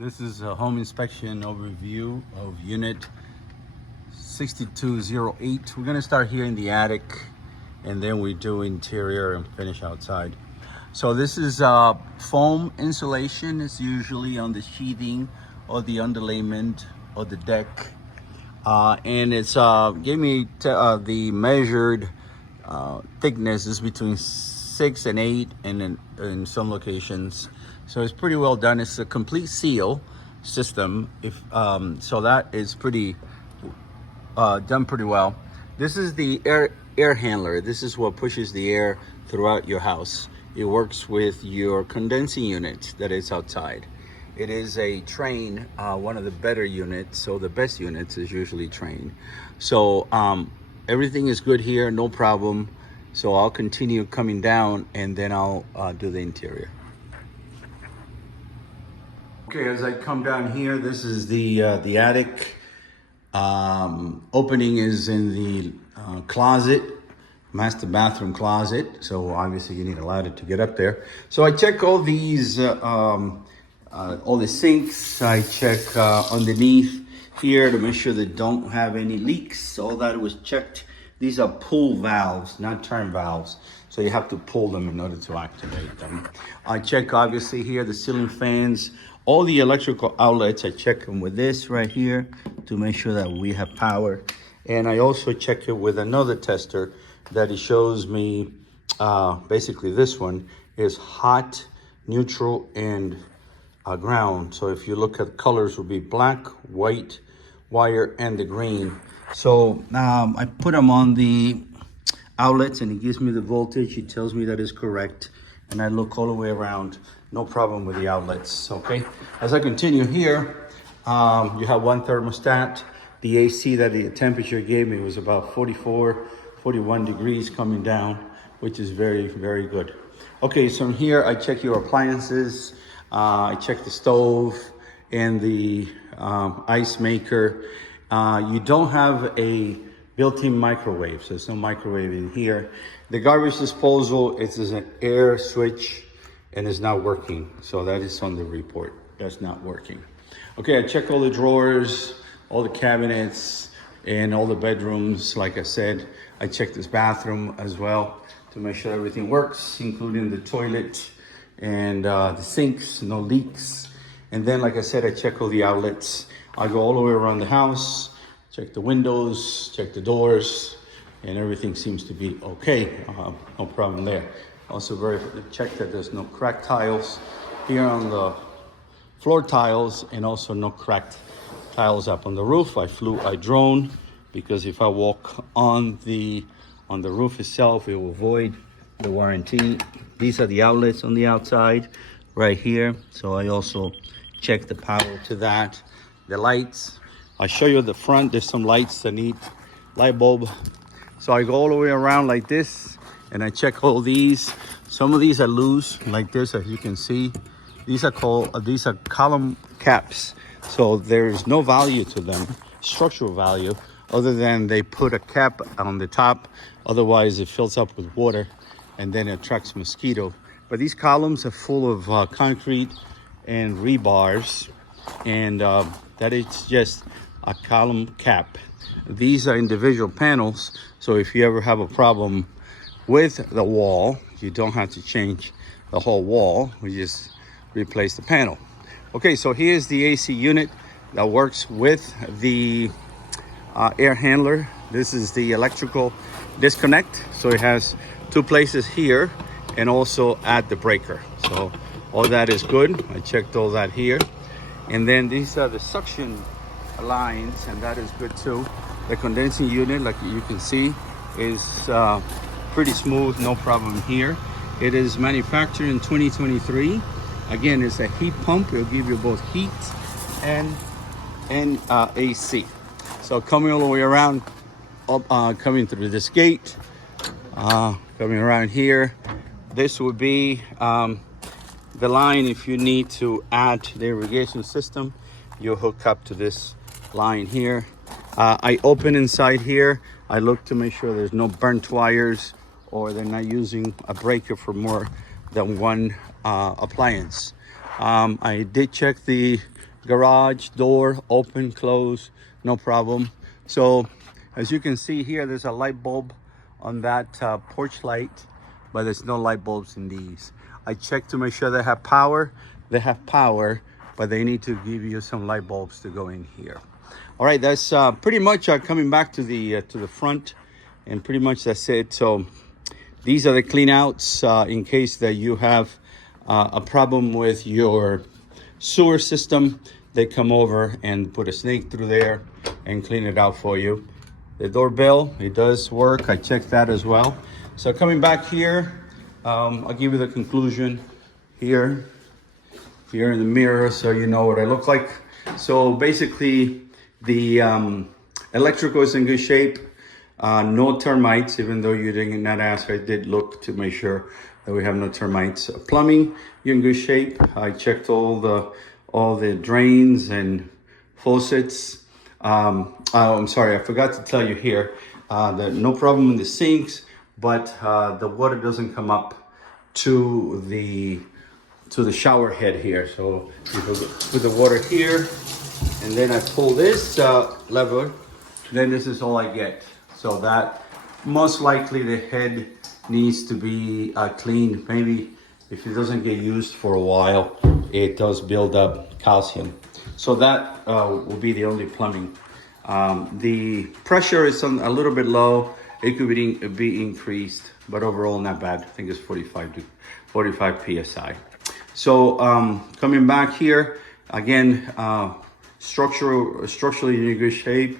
This is a home inspection overview of unit 6208. We're gonna start here in the attic and then we do interior and finish outside. So this is foam insulation. It's usually on the sheathing or the underlayment or the deck. And it's gave me the measured thickness is between 6 and 8 and in some locations. So it's pretty well done. It's a complete seal system. So that is pretty done pretty well. This is the air handler. This is what pushes the air throughout your house. It works with your condensing unit that is outside. It is a Train, one of the better units. So the best units is usually Train. So everything is good here, no problem. So I'll continue coming down and then I'll do the interior. Okay, as I come down here, this is the attic. Opening is in the closet, master bathroom closet. So obviously you need a ladder to get up there. So I check all these, all the sinks. I check underneath here to make sure they don't have any leaks. All that was checked. These are pull valves, not turn valves. So you have to pull them in order to activate them. I check obviously here the ceiling fans, all the electrical outlets. I check them with this right here to make sure that we have power. And I also check it with another tester that it shows me, basically this one is hot, neutral, and ground. So if you look at colors, will be black, white, wire, and the green. So I put them on the outlets and it gives me the voltage. It tells me that is correct. And I look all the way around, no problem with the outlets, okay? As I continue here, you have one thermostat. The AC that the temperature gave me was about 44, 41 degrees coming down, which is very, very good. Okay, so from here, I check your appliances. I check the stove and the ice maker. You don't have a built-in microwave, so there's no microwave in here. The garbage disposal, it is an air switch and it's not working. So that is on the report, that's not working. Okay, I check all the drawers, all the cabinets, and all the bedrooms. Like I said, I check this bathroom as well to make sure everything works, including the toilet and the sinks, no leaks. And then, like I said, I check all the outlets. I go all the way around the house, check the windows, check the doors, and everything seems to be okay. No problem there. Also check that there's no cracked tiles here on the floor tiles, and also no cracked tiles up on the roof. I drone because if I walk on the roof itself, it will void the warranty. These are the outlets on the outside right here. So I also check the power to that. The lights, I'll show you the front. There's some lights that need light bulb. So I go all the way around like this and I check all these. Some of these are loose like this, as you can see. These are column caps. So there's no value to them, structural value, other than they put a cap on the top. Otherwise it fills up with water and then it attracts mosquito. But these columns are full of concrete and rebars, and that is just a column cap. These are individual panels, so if you ever have a problem with the wall, you don't have to change the whole wall. We just replace the panel. Okay, so here's the AC unit that works with the air handler. This is the electrical disconnect, so it has two places here and also at the breaker. So all that is good. I checked all that here. And then these are the suction lines, and that is good too. The condensing unit, like you can see, is pretty smooth, no problem here. It is manufactured in 2023. Again, it's a heat pump. It'll give you both heat and AC. So coming all the way around, coming through this gate, coming around here, this would be the line. If you need to add the irrigation system, you hook up to this line here. I open inside here. I look to make sure there's no burnt wires or they're not using a breaker for more than one appliance. I did check the garage door, open, close, no problem. So as you can see here, there's a light bulb on that porch light, but there's no light bulbs in these. I checked to make sure they have power. They have power, but they need to give you some light bulbs to go in here. All right, that's pretty much coming back to the front, and pretty much that's it. So these are the clean outs in case that you have a problem with your sewer system. They come over and put a snake through there and clean it out for you. The doorbell, it does work. I checked that as well. So coming back here, I'll give you the conclusion here in the mirror so you know what I look like. So basically the electrical is in good shape. No termites, even though you did not ask, I did look to make sure that we have no termites. Plumbing, you're in good shape. I checked all the drains and faucets. I'm sorry, I forgot to tell you here that no problem in the sinks, but the water doesn't come up to the shower head here. So you put the water here, and then I pull this lever, then this is all I get. So that most likely the head needs to be cleaned. Maybe if it doesn't get used for a while, it does build up calcium. So that will be the only plumbing. The pressure is a little bit low. It could be increased, but overall not bad. I think it's 45 psi. So coming back here again, structurally in good shape.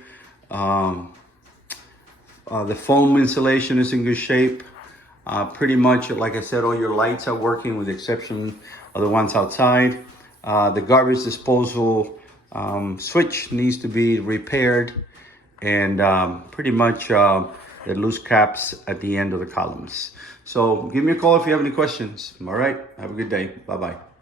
The foam insulation is in good shape. Pretty much, like I said, all your lights are working with the exception of the ones outside. The garbage disposal switch needs to be repaired, and pretty much the loose caps at the end of the columns. So give me a call if you have any questions. All right, have a good day. Bye-bye.